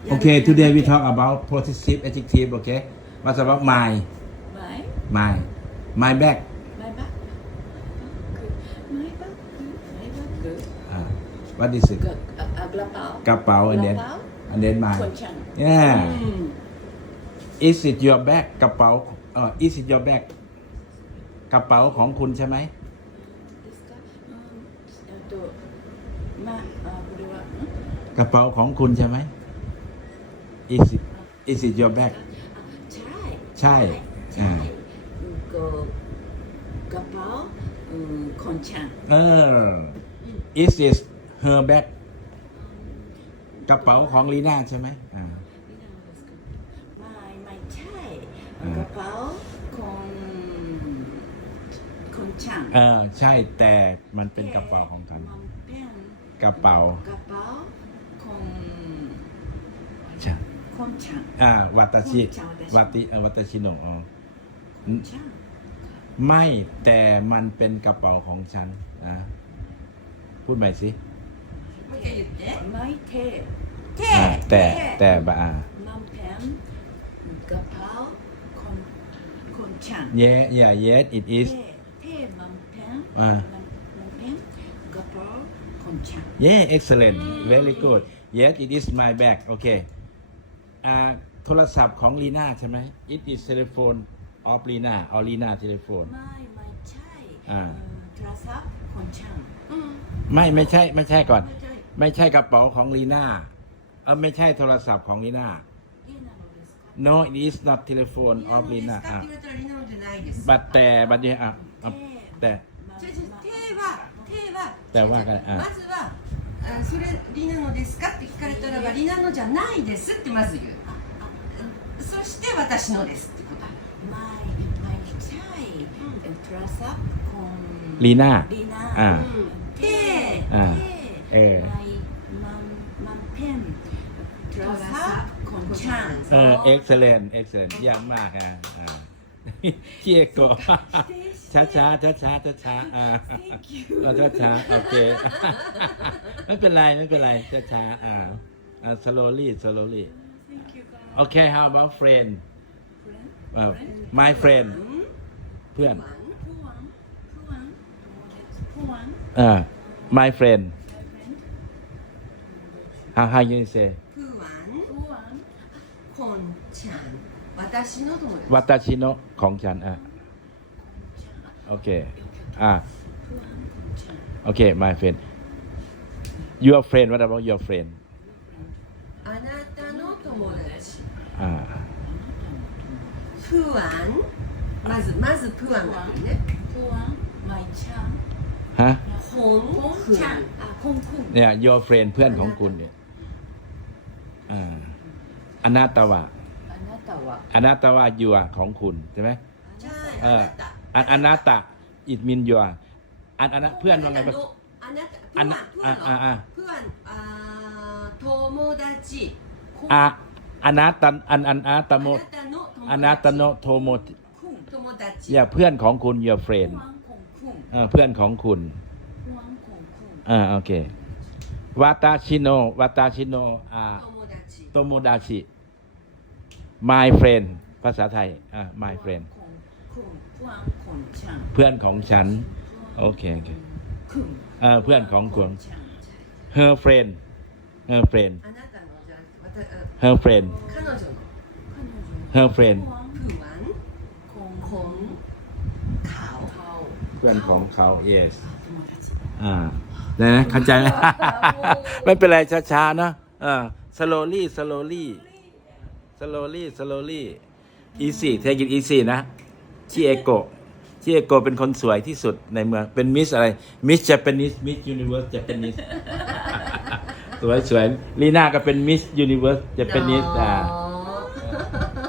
Okay, today we talk about possessive adjective. Okay, what's about my? My. My. My back. My back. Good. My back. Good. My back. Good. Uh, what is it? Gapao. Gapao and then and then my. Yeah. Mm. Is it your back? กระเป๋าเอ่อ is it your bag กระเป๋าของคุณใช่ไหม กระเป๋าของคุณใช่ไหม Is it is it your bag あใช่ใช่ใช่อ่าอืมก็กระเป๋าอืมคนช่างเออ Is it her bag กระเป๋าของลีน่าใช่ไหมอ่า ไม่ไม่ใช่อ่า กระเป๋าของคนช่างเออใช่แต่มันเป็นกระเป๋าของฉันมันเป็นกระเป๋ากระเป๋าของ ใช่ คนชาอ่าวัตชิวัติวัตชิโนไม่แต่มันเป็นกระเป๋าของฉันนะพูดใหม่สิไม่เห็นเนี่ยไม่เท่เท่อ่าแต่แต่บอ่าน้ำแข็นกระเป๋าคนคนช่างเย่เย่เย่ it is เท่เท่น้ำแข็งอ่า น้ำแข็งกระเพราคนช่าง yeah excellent very good yes it is my bag okay โทรศัพท์ของลีน่าใช่ไหม it is telephone of Lina or Lina telephone ไม่ไม่ใช่ อ่า เอ่อโทรศัพท์คนช่าง うん ไม่ไม่ใช่ไม่ใช่ก่อน もう一回 ไม่ใช่กระเป๋าของลีน่าเออไม่ใช่โทรศัพท์ของลีน่า いいなのですか no it is not telephone リナ of のです Lina か อ่ะ って言われたらリナのじゃないです บัตแต่บัตเดียอ่ะอ่ะแต่ 違う違う手は手は手は違う違うあまずは あそれリナのですかって聞かれたらばリナのじゃないですってまず言うそして私のですってこと ไม่ไม่ใช่เอ่อโทรศัพท์ของ ลีน่า ลีน่า อ่า เท่ อ่า เท่ เออ ไม่มันมันเป็นโทรศัพท์ของช่าง เออ excellent excellent เยี่ยมมากอ่ะอ่า เกียโกะช้าช้าช้าช้าช้าช้าๆอ่า Thank you เอาช้าช้าๆโอเค ไม่เป็นไรไม่เป็นไรช้าช้าๆอ่าอ่า slowly slowly Thank you guys โอเค how about friend friend อ่า my friend เพื่อน ผู้หวังผู้หวังผู้หวัง อ่า my friend my friend how how you say プーワンผู้หวัง コンちゃん私の友達 วัตชิโนะของฉันอ่ะ ช่างอ่ะ โอเค อ่า ผู้หวังของช่าง โอเค my friend your friend what about your friend あなたの友達 อ่า プーワンまずまずプーワンが来るね ผู้หวังไม่ช่าง ฮะ 本 คง く ช่าง ん อ่ะคงคุณ เนี่ย your friend เพื่อนของคุณเนี่ยอ่าอนาตวะ あなたは อนาตวะ your ของคุณใช่ไหม じゃ เอ あ อ あなた อันอนาตะ it mean your อันอันนะเพื่อนว่าไง あなนあなああああเพื่อนเพื่าโทโมดาจิคุณอะอานาตันอันอันอาตโมอนาตโนะอานาตโนโทโมติคุณโทโมดาจิอย่าเพื่อนของคุณ your friend ห่วงของคุณเออเพื่อนของคุณห่วงของคุณอ่าโอเควาตาชิโนวาตาชิโนอ่าโทโมดาจิโตโมดาชิ my friend ภาษาไทยอ่า my friend ห่วงของคุณห่วงของฉันเพื่อนของฉัน โอเคโอเค คุณ เออเพื่อนของคุณ ช่าง her friend her friend あなたのじゃなくてわたあ her friend 彼女の her friend ผู้หวัง プーワン ของ コン顔 เขา เพื่อนของเขา yes 友達 อ่าได้ไหมเข้าใจไหม ไม่เป็นไรช้าๆเนอะอ่า slowly slowly slowly slowly easy take it easy นะชิเอโกะ ชิเอโกเป็นคนสวยที่สุดในเมือง เป็นมิสอะไร มิสเจแปนิสมิสยูนิเวิร์สเจแปนิสสวยสวยลีน่าก็เป็นมิสยูนิเวิร์สเจแปนิสอ่า